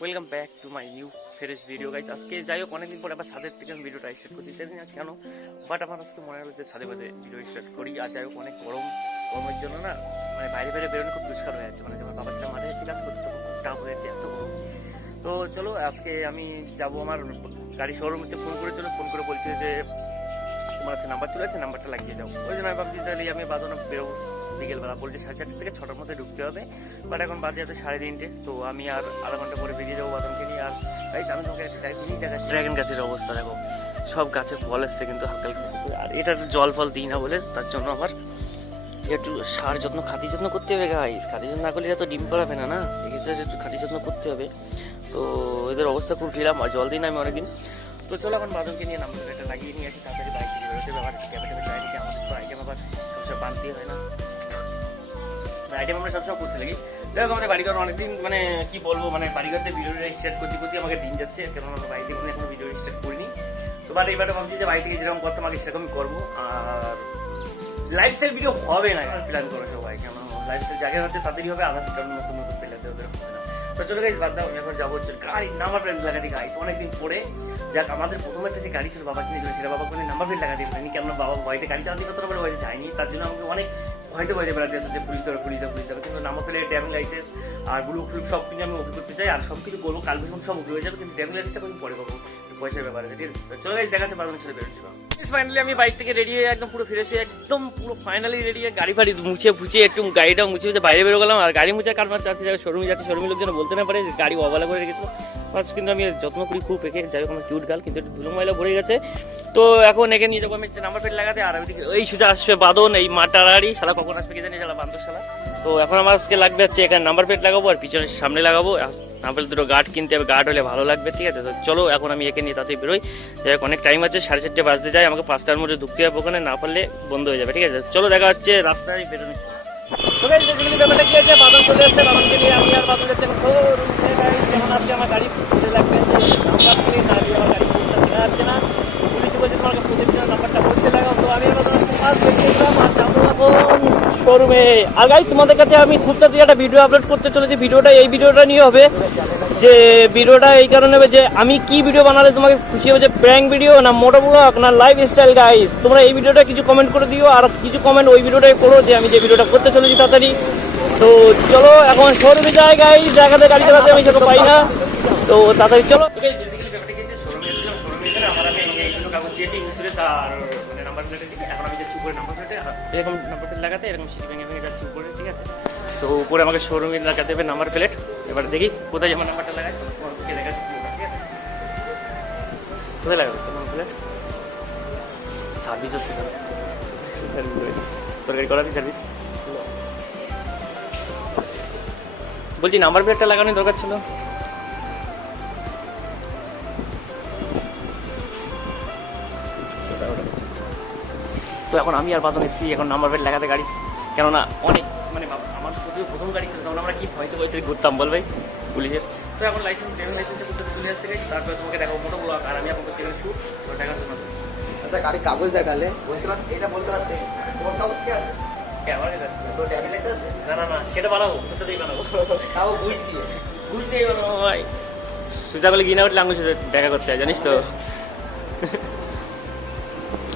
Welcome back to my new fresh video guys আজকে যাই হোক, অনেকদিন পর আবার ছাদের থেকে আমি ভিডিওটা স্টার্ট করতে জানি না কেন বাট আমার আজকে মনে হলো যে ছাদে বাদে ভিডিও স্টার্ট করি। আর যাই হোক, অনেক গরম। গরমের জন্য না মানে বাইরে বাইরে বেরোনো খুব দুষ্কার হয়ে যাচ্ছে। মানে যেমন বাবার সাথে মাঠে যাচ্ছি কাজ করতে খুব টাফ হয়ে যাচ্ছে, এত গরম। তো চলো, আজকে আমি যাব আমার গাড়ি শোরুমে ফোন করেছিল ফোন করে বলছে যে তোমার কাছে নাম্বার চলে আছে নাম্বারটা লাগিয়ে দাও। ওই জন্য আমি ভাবছি, তাহলে আমি বাজানো বেরোবো। বিকেলবেলা বলছে সাড়ে চারটে থেকে ছটার মধ্যে ঢুকতে হবে। বাট এখন বাজে আছে সাড়ে তিনটে, তো আমি আর আধা ঘণ্টা পরে বেরিয়ে যাব বাদামকে নিয়ে আর গাইস আমি তোমাকে একটা ড্রাগন গাছের অবস্থা, দেখো। সব গাছে ফল এসছে কিন্তু হালকা আর এটা জল ফল দিই না বলে, তার জন্য আমার একটু সার যত্ন খাতি যত্ন করতে হবে গাইস খাতি যত্ন না করলে তো ডিম পাড়াবে না না? এক্ষেত্রে একটু খাতি যত্ন করতে হবে। তো এদের অবস্থা খুব ঢিলাম, আর জল দিই না আমি অনেকদিন। তো চলো এখন বাদনকে নিয়ে নাম্বার এটা লাগিয়ে নিয়ে আসি, তাড়াতাড়ি বাইক থেকে বেরোতে হবে আবার ক্যাবে যাই নাকি আমাদের তো আইটেম আবার সবসময় বানতেই হয় না। আইটেম আমরা সবসময় করতে লাগি। দেখো, আমাদের বাড়িঘর অনেকদিন মানে কি বলব মানে বাড়িঘরতে ভিডিও স্টার্ট করতে করতে আমাকে দিন যাচ্ছে কারণ আমরা বাড়িতে কোনো এখনও ভিডিও স্টার্ট করিনি। তো বাট এবারে ভাবছি যে বাড়ি যেরকম করতাম, আগে সেরকমই করব। আর লাইফস্টাইল ভিডিও হবে না প্ল্যান করো সবাই কেন লাইফস্টাইল যাকে হচ্ছে তাদেরই হবে আদার্স কারণ নতুন নতুন পেলাতে ওদের হবে না। তো চলো গাইজ বাদ দাও এখন যাব গাড়ি নাম্বার প্লেট লাগাতে গাইজ অনেকদিন পরে যাক, আমাদের প্রথম একটা যে গাড়ি ছিল বাবা কিনে দিয়েছিল বাবা কোনো নাম্বার প্লেট লাগাতে পারেনি কেন বাবা ভয়তে গাড়ি চালাতে কত নম্বর ভয়তে যায়নি। তার জন্য আমাকে অনেক ভয়তে ভয়তে বেড়াতে যেত যে পুলিশ ধরে পুলিশ ধরে পুলিশ ধরে। কিন্তু নাম্বার প্লেট ড্রাইভিং লাইসেন্স আর ব্লু ফ্লু সব কিছু আমি করতে চাই, আর সব কিছু করব কাল পর্যন্ত সব হয়ে যাবে, কিন্তু ড্রাইভিং লাইসেন্সটা আমি পরে পাবো পয়সার ব্যাপারে ঠিক আছে? চলে দেখাতে পারব ছেলে বেরোচ্ছিল ফাইনালি আমি বাইক থেকে রেডি হয়ে একদম পুরো ফিরেছি একদম পুরো ফাইনালি রেডি হয়ে গাড়ি ফাড়ি মুছে ফুছে একটু গাড়িটা মুছে বাইরে বেরো গেলাম আর গাড়ি মুছে কারণ যাচ্ছে? শোরুমে যাচ্ছে শোরুমে লোকজন বলতে না পারে গাড়ি অবলা করে রেখেছিল। ফার্স্ট কিন্তু আমি যত্ন করি খুব, একে যাই হোক আমার কিউট গাল কিন্তু একটু ধুলো ময়লা ভরে গেছে। তো এখন একে নিয়ে যাব, আমি নাম্বার প্লেট লাগাতে, আর ওইদিকে এই সুজা আসবে, বাদন, এই মাটারাড়ি শালা কখন আসবে কি জানি, শালা বান্দর শালা। তো এখন আমার আজকে লাগবে হচ্ছে এখানে নাম্বার প্লেট লাগাবো, আর পিছনে সামনে লাগাবো। নাম্বার দুটো গার্ড কিনতে হবে গার্ড হলে ভালো লাগবে, ঠিক আছে? তো চলো, এখন আমি একে নিয়ে তাতেই বেরোই। যাই অনেক টাইম আছে, সাড়ে চারটে বাজতে যায়, আমাকে পাঁচটার মধ্যে ঢুকতে হবে ওখানে, না পারলে বন্ধ হয়ে যাবে, ঠিক আছে? চলো, দেখা হচ্ছে, রাস্তায় বেরোনি। তো ব্যাপারটা কি আছে বাদল চলে আসছে বাদলকে নিয়ে আমি আর বাদল যাচ্ছি আমার গাড়ি খুঁজে লাগবে, যে নাম্বার না দিয়ে আমার গাড়ি খুঁজতে চেনা যাচ্ছে না পুলিশে বলছে তোমাকে প্রজেকশন নাম্বারটা বলতে লাগাও তো আমি শোরুমে। আর গাইস তোমাদের কাছে আমি খুব একটা ভিডিও আপলোড করতে চলেছি। ভিডিওটা, এই ভিডিওটা নিয়ে হবে যে ভিডিওটা এই কারণে হবে যে আমি কি ভিডিও বানালে তোমাকে খুশি হবে, যে প্র্যাঙ্ক ভিডিও না মোটো ব্লগ না লাইফ স্টাইল গাইস তোমরা এই ভিডিওটা কিছু কমেন্ট করে দিও, আর কিছু কমেন্ট ওই ভিডিওটাই করো যে আমি যে ভিডিওটা করতে চলেছি তাড়াতাড়ি। তো চলো, এখন শোরুমে যাই গাইস জায়গাতে গাড়ি চালাতে আমি সেটা পাই না। তো তাড়াতাড়ি চলো। এরকম নাম্বার প্লেট লাগাতে, এরকম ঠিক আছে? তো উপরে আমাকে শোরুমে লাগাতে হবে নাম্বার প্লেট এবার দেখি কোথায় যেমন নাম্বারটা লাগাই দেখাচ্ছি কোথায় লাগাবে নাম্বার প্লেট সার্ভিস হচ্ছে সার্ভিস তোর গাড়ি করাবি সার্ভিস বলছি নাম্বার প্লেটটা লাগানোর দরকার ছিল। এখন আমি আর বাদন এসেছি এখন নাম্বার প্লেট লাগাতে গাড়ি। কেননা অনেক মানে আমার যদিও প্রথম গাড়ি ছিল তখন আমরা কি ভয়তে ভয়তে ঘুরতাম বল ভাই পুলিশের। তো এখন লাইসেন্স ড্রাইভিং লাইসেন্স করতে তুলে আসতে গেছি তারপরে তোমাকে দেখাবো মোটো ব্লক আর আমি এখন করতে গেলে শুট তো দেখার জন্য। আচ্ছা গাড়ি কাগজ দেখালে বলতে পারছি এটা বলতে পারতে তোমার কাগজ কি আছে? তো না না না সেটা বানাবো সেটাতেই বানাবো। তাও বুঝ দিয়ে? বুঝতেই বানাবো ভাই। সুজা বলে গিয়ে না উঠলে আঙুল দেখা করতে হয় জানিস তো?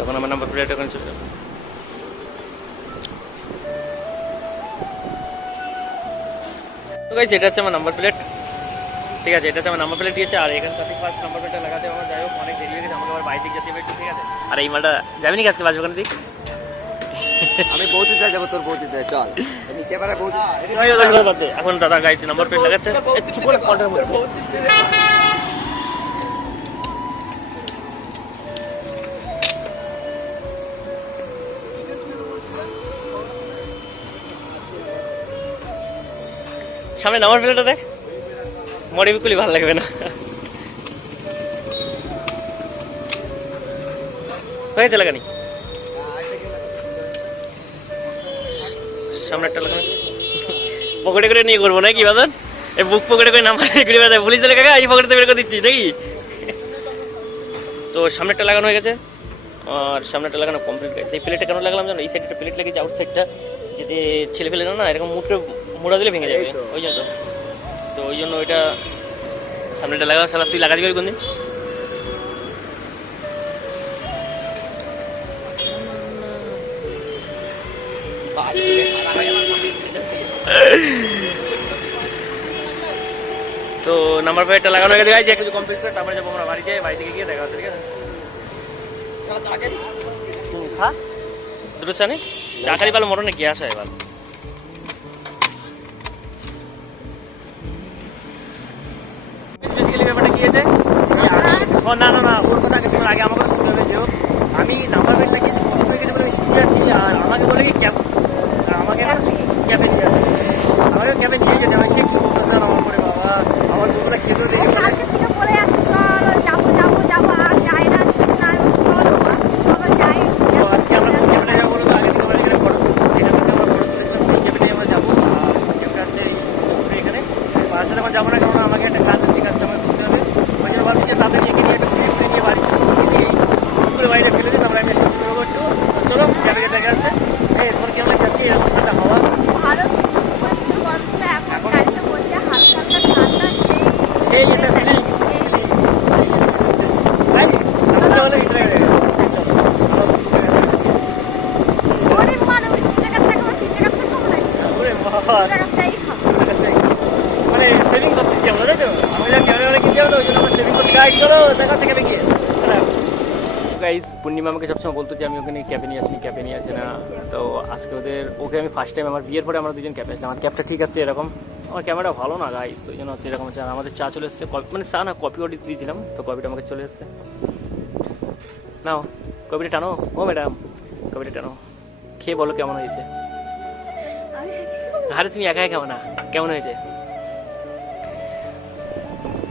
তখন আমার নাম্বার প্লেট ওখানে চলে যাবে তো এটা হচ্ছে আমার নাম্বার প্লেট ঠিক আছে এটা হচ্ছে আমার নাম্বার প্লেট দিয়েছে আর এখান থেকে ফার্স্ট নাম্বার প্লেটটা লাগাতে আমার যাই হোক অনেক দেরি হয়ে গেছে আমাকে আবার বাইরে দিকে যেতে হবে একটু, ঠিক আছে আর এই মালটা যাবি নাকি আজকে বাজবে ওখানে দিক আমি বৌদি দেয় যাব তোর বৌদি দেয় চল নিচে পারে বৌদি এখন দাদা গাড়িতে নাম্বার প্লেট লাগাচ্ছে একটু করে কন্টার মধ্যে সামনে নাম্বার প্লেটটা দেখ। মরি বিকুলি ভালো লাগবে না। হয়ে গেছে লাগানি। সামনেরটা লাগানো। পকেটে করে নিয়ে করব নাকি বাদন এই বুক পকেটে করে নাম্বার ঘুরে বেড়ায় পুলিশ দিলে কাকা, এই পকেটে বের করে দিচ্ছি নাকি? তো সামনেরটা লাগানো হয়ে গেছে। আর সামনেটা লাগানো কমপ্লিট গেছে এই প্লেটটা কেন লাগালাম জানো? এই সাইডটা প্লেট লাগিয়েছে আউট সাইডটা যাতে ছেলে ফেলে না এরকম মুটে মোড়া দিলে ভেঙে যাবে। ওই জন্য তো। তো ওই জন্য ওইটা সামনেটা লাগা সালা তুই লাগাতে পারবি কোনদিন? তো নাম্বার প্লেটটা লাগানো হয়ে গেছে একটু কমপ্লিট করে তারপরে যাব আমরা বাড়িতে বাড়ি থেকে গিয়ে দেখা হচ্ছে ঠিক আছে? খা। দুটো চা নেই চা খালি ভালো মটনে গ্যাস হয় ভালো। ও না না না ওর কথা আগে আগে আমাকে শুনতে হবে যেও আমি নাম্বার প্লেটটা কি স্পষ্ট হয়ে গেছে বলে আমি শুয়ে আছি আর আমাকে বলে কি ক্যাব আমাকে না ক্যাবে নিয়ে আসে আমাকে ক্যাবে নিয়ে গেছে আমি সে কি বলতেছে আমার করে বাবা আমার দুপুরে খেতে দেখে বলে কালকে থেকে বলে আসি চলো যাব যাব যাব আর যাই না না চলো চলো যাই তো আজকে আমরা কোন ক্যাবে যাব বলো তো আগে থেকে আমরা এখানে খরচ এটা থেকে আমরা খরচ করেছিলাম কোন ক্যাবে আমরা যাব ক্যাবটা হচ্ছে এই এখানে বাসে যখন যাব না কারণ আমাকে একটা কাজ আছে কাজটা আমার করতে হবে ওই জন্য ভাবছি যে তাড়াতাড়ি এগিয়ে নিয়ে একটা ফিরে ফিরে নিয়ে বাড়ি গিয়ে করে বাইরে ফেলে দিন আমরা এমনি শুরু করব একটু চলো ক্যাবে গিয়ে দেখা যাচ্ছে এই তোমার কেমন যাচ্ছি এরকম ঠান্ডা হাওয়া ভালো প্রচুর গরম ছিল এখন গাড়িতে বসে হালকা হালকা ঠান্ডা এই সেই একটা feeling। সেই তাই আমরা হলে কিছু লাগে গরিব মানুষ টাকা থাকব তিন টাকা থাকব না ওরে বাবা টাকা চাই খাব মানে সেভিং করতে কি আমরা তাই তো আমরা যা ক্যামেরা কিনতে হবে তো ওই জন্য আমরা সেভিং করতে গাইড করো দেখা থেকে দেখি গাইজ পূর্ণিমা আমাকে সবসময় বলতো যে আমি ওখানে ক্যাবে নিয়ে আসি ক্যাবে নিয়ে আসি না। তো আজকে ওদের, ওকে আমি ফার্স্ট টাইম আমার বিয়ের পরে আমরা দুজন ক্যাপে আসলাম। আমার ক্যাবটা ঠিক আছে এরকম। আমার ক্যামেরা ভালো না গাইজ ওই জন্য হচ্ছে এরকম হচ্ছে আমাদের চা চলে এসছে কপি মানে চা না কপি অর্ডার দিয়েছিলাম, তো কপিটা আমাকে চলে এসছে। নাও কপিটা টানো। ও ম্যাডাম কপিটা টানো। খেয়ে বলো কেমন হয়েছে? আরে তুমি একাই খাও না, কেমন হয়েছে?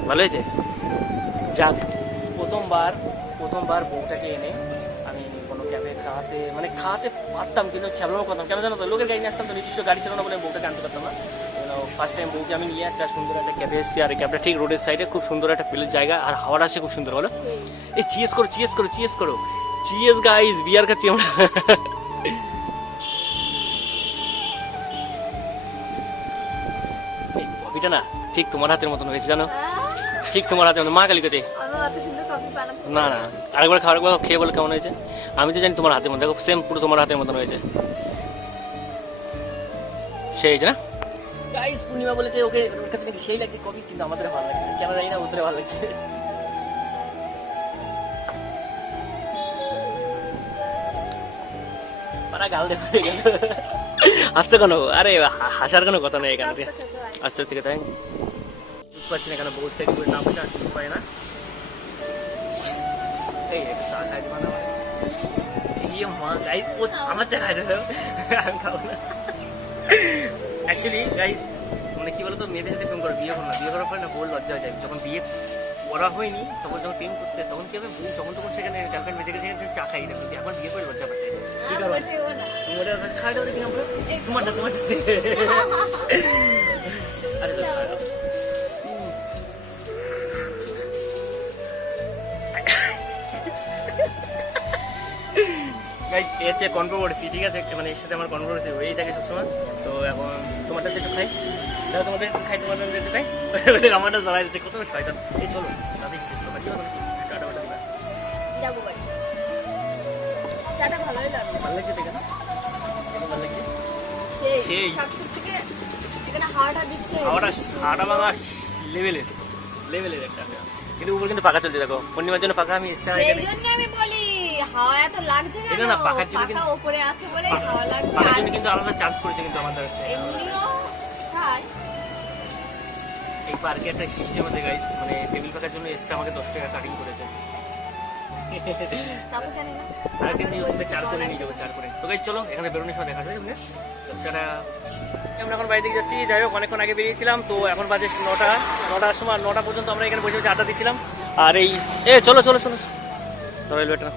ভালো হয়েছে? যাক, প্রথমবার প্রথমবার বউটাকে এনে আমি কোনো ক্যাবে খাওয়াতে মানে খাওয়াতে পারতাম, কিন্তু ছ্যাবলামো করতাম। কেন জানো তো? লোকের গাড়ি নিয়ে আসতাম তো নিজস্ব গাড়ি ছিল না বলে বউটাকে আনতে পারতাম না। ফার্স্ট টাইম বউকে আমি নিয়ে একটা সুন্দর একটা ক্যাবে এসেছি, আর ক্যাবটা ঠিক রোডের সাইডে খুব সুন্দর একটা প্লেস জায়গা, আর হাওয়াটা আসে খুব সুন্দর, বলো? এই চিএস করো চিএস করো চিয়েস করো। চিএস গাইস বিয়ার খাচ্ছি আমরা। কফিটা না ঠিক তোমার হাতের মতন হয়েছে, জানো? ঠিক তোমার হাতের মতন। মা কালিকাতে আমি না না আরেকবার খাওয়ার একবার খেয়ে বলে কেমন হয়েছে। আমি তো জানি তোমার হাতের মতো দেখো সেম পুরো তোমার হাতের মতন হয়েছে। সে হয়েছে না? গাইস পূর্ণিমা বলেছে ওকে ওর কাছে নাকি সেই লাগছে কফি কিন্তু আমাদের ভালো লাগছে কেন জানি না ওদের ভালো লাগছে। পারা গাল দেখে গেল। হাসতে কেন? আরে হাসার কোনো কথা নেই এখানে। আস্তে আস্তে তাই বুঝতে পারছি না কেন বসে থেকে না বসে আর ঠিক পায় না। এই একটু চা খাই দিবা না গাইস আমার চা খাই আমি খাব না। অ্যাকচুয়ালি গাইস মানে কি বলতো মেয়েদের সাথে প্রেম করো বিয়ে করো না। বিয়ে করার পরে না বউ লজ্জা হয়ে যায়। যখন বিয়ে করা হয়নি তখন যখন প্রেম করতে তখন কি হবে বউ যখন তখন সেখানে গার্লফ্রেন্ড গেছে সেখানে চা খাই না। কিন্তু এখন বিয়ে করে লজ্জা পাচ্ছে। কি করব তুমি ওটা দেখি আমরা তোমারটা তোমারটা গাইস এর হচ্ছে কন্ট্রোভার্সি ঠিক আছে? মানে এর সাথে আমার কন্ট্রোভার্সি হয়েই থাকে সবসময় তো এখন তোমারটা একটু খাই। তোমাদের একটু খাই তোমাদের একটু খাই। আমারটা দাঁড়ায় যাচ্ছে কত শয়তান। এই চলো তাদের শেষ কথা কি টাটা বাটা। যাব বাড়ি। চাটা ভালোই লাগল ভালো লাগছে দেখে না ভালো লাগছে? সেই সেই। থেকে এখানে হাওয়াটা দিচ্ছে। হাওয়াটা হাওয়াটা ভাঙা লেভেলের লেভেলের একটা। কিন্তু উপর কিন্তু পাকা চলছে দেখো। পূর্ণিমার জন্য পাকা আমি এক্সট্রা সেই এখানে জন্য আমি হাওয়া এত লাগছে কেন না, পাখার জন্য পাখা কিন্তু- উপরে আছে বলে হাওয়া লাগছে। পাকার আর জন্য কিন্তু আলাদা চার্জ করেছে কিন্তু আমাদের এমনিও তাই। এই পার্কে একটা সিস্টেম আছে গাইস মানে টেবিল পাকার জন্য আমাকে দশ টাকা কাটিং করেছে। তা তো জানি না। আর কিন্তু ওকে চার করে নিয়ে যাব চার করে। তো গাইস চলো এখানে বেরোনোর সময় দেখা আমরা এখন বাড়ি দিকে যাচ্ছি। যাই হোক অনেকক্ষণ আগে বেরিয়েছিলাম। তো এখন বাজে নটা। নটার সময় নটা পর্যন্ত আমরা এখানে বসে বসে আড্ডা দিচ্ছিলাম। আর এই এ চলো চলো চলো। চলো রেলওয়েটা।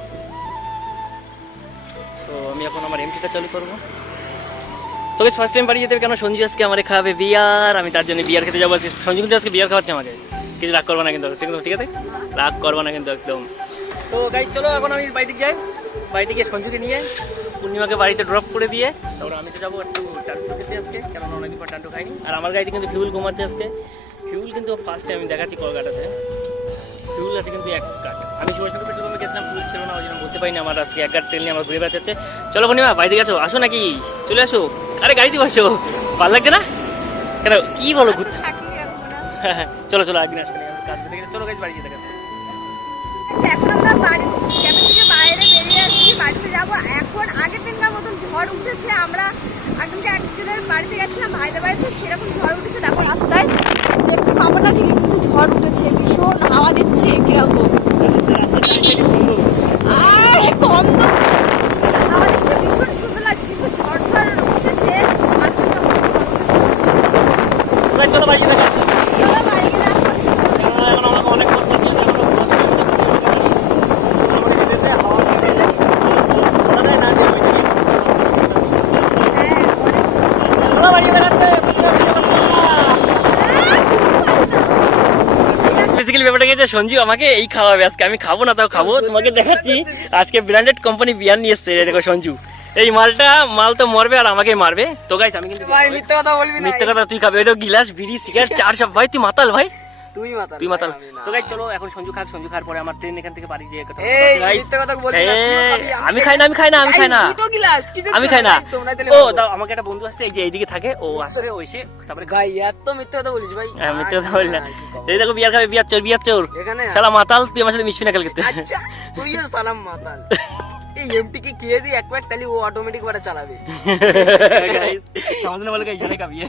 তো আমি এখন আমার এমটিটা চালু করব। তো গাইস ফার্স্ট টাইম বাড়ি যেতে কেন? সঞ্জু আজকে আমারে খাওয়াবে বিয়ার, আমি তার জন্য বিয়ার খেতে যাব আজকে। সঞ্জু কিন্তু আজকে বিয়ার খাওয়াচ্ছে আমাকে। কিছু রাগ করব না কিন্তু, ঠিক আছে রাগ করব না কিন্তু একদম। তো গাইজ চলো, এখন আমি বাড়িতে যাই। বাড়িতে গিয়ে সঞ্জুকে নিয়ে পূর্ণিমাকে বাড়িতে ড্রপ করে দিয়ে তারপর আমি তো যাব একটু টান্টু খেতে আজকে। কেননা অনেকদিন পর টান্টু খাইনি। আর আমার গাড়িতে কিন্তু ফিউল কমাচ্ছে আজকে। ফিউল কিন্তু ফার্স্ট আমি দেখাচ্ছি কলকাতাতে। ফিউল আছে কিন্তু এক কাজ আমি সুভাষচন্দ্র পেট্রোল পাম্পে গেছিলাম ফিউল ছিল না ওই জন্য বলতে পারিনি আমার আজকে এক গাড়ি ট্রেন নিয়ে আমার ঘুরে বেড়াচ্ছে চলো পূর্ণিমা বাইরে গেছো? আসো নাকি? চলে আসো। আরে গাড়িতে বসো। ভালো লাগছে না? কেন কি বলো ঘুরছো এখন না। চলো চলো একদিন নেই কাজ করতে চলো গাছ বাড়ি যেতে আচ্ছা, এখন আমরা বাড়ি ক্যাম্প থেকে বাইরে বেরিয়ে আসছি? বাড়িতে যাব। এখন আগের দিনকার মতন ঝড় উঠেছে। আমরা একজনকে একজনের বাড়িতে গেছিলাম ভাইদের বাড়িতে। সেরকম ঝড় উঠেছে। দেখো রাস্তায় দেখতে পাবো না, ঠিকই কিন্তু ঝড় উঠেছে, ভীষণ হাওয়া দিচ্ছে, কীরকম। আর দিচ্ছে, ভীষণ সুন্দর লাগছে, কিন্তু ঝড় ঝড় উঠেছে। চলো বাড়ি যেতে গেছে চলো বাড়ি গেলে আসব। এখন আমাকে অনেক কষ্ট হচ্ছে, এখন আমরা cross করে যেতে হবে। আমাকে যেতে যেতে হাওয়া দিতে যেতে বলা যায় না যে ওই দিকে। হ্যাঁ, অনেক চলো বাড়ি যেতে গেছে, বেসিক্যালি ব্যাপারটা গেছে সঞ্জীব আমাকে এই খাওয়াবে আজকে আমি খাব না তাও খাব। তোমাকে দেখাচ্ছি আজকে ব্র্যান্ডেড কোম্পানি বিয়ার নিয়ে এসছে দেখো সঞ্জু। এই মালটা মাল তো মরবে আর আমাকে মারবে। তো গাইস আমি কিন্তু ভাই মিথ্যে কথা বলবি না। মিথ্যে কথা তুই খাবে। এটা তো গিলাস বিড়ি সিগারেট চার সব ভাই তুই মাতাল ভাই। তুই মাতাল তুই মাতাল। তো গাইজ চলো এখন সঞ্জু খাক সঞ্জু খাওয়ার পরে আমার ট্রেন এখান থেকে বাড়ি দিয়ে কথা আমি খাই না আমি খাই না আমি খাই না। আমি খাই না। ও দাও আমাকে একটা বন্ধু আছে এই যে এইদিকে থাকে ও আসবে ও এসে তারপরে গাই এত মিথ্যে কথা বলিস ভাই। হ্যাঁ মিথ্যে কথা বলি না এই দেখো বিয়ার খাবে বিয়ার চোর বিয়ার চোর। এখানে সালাম মাতাল তুই আমার সাথে মিশবি না কালকে আচ্ছা, তুই সালাম মাতাল। এই এমটিকে খেয়ে এক একবার তাহলে ও অটোমেটিক ওটা চালাবে। গাইস সমঝনে বলে গাইস শালা কাবিয়ে